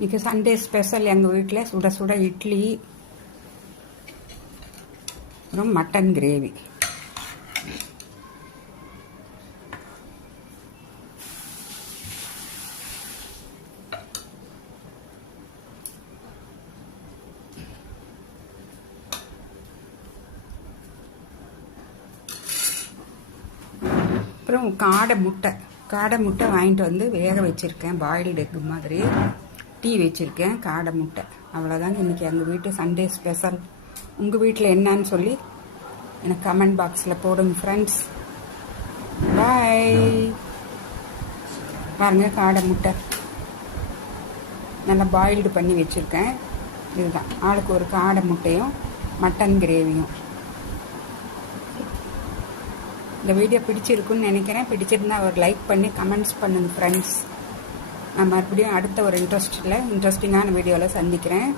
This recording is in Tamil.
இன்றைக்கி சண்டே ஸ்பெஷல் எங்கள் வீட்டில் சுட சுட இட்லி, அப்புறம் மட்டன் கிரேவி. அப்புறம் காடை முட்டை வாங்கிட்டு வந்து வேக வச்சுருக்கேன். பாயில்டு எக் மாதிரி டீ வச்சுருக்கேன். காடை முட்டை அவ்வளோதாங்க இன்றைக்கி எங்கள் வீட்டு சண்டே ஸ்பெஷல். உங்கள் வீட்டில் என்னன்னு சொல்லி எனக்கு கமெண்ட் பாக்ஸில் போடுங்க ஃப்ரெண்ட்ஸ். பாய். பாருங்கள், காடை முட்டை நல்லா பாயில்டு பண்ணி வச்சுருக்கேன். இதுதான், ஆளுக்கு ஒரு காடை முட்டையும் மட்டன் கிரேவியும். இந்த வீடியோ பிடிச்சிருக்குன்னு நினைக்கிறேன். பிடிச்சிருந்தா ஒரு லைக் பண்ணி கமெண்ட்ஸ் பண்ணுங்கள் ஃப்ரெண்ட்ஸ். நான் மறுபடியும் அடுத்த ஒரு இன்ட்ரெஸ்டிங்கான வீடியோவில் சந்திக்கிறேன்.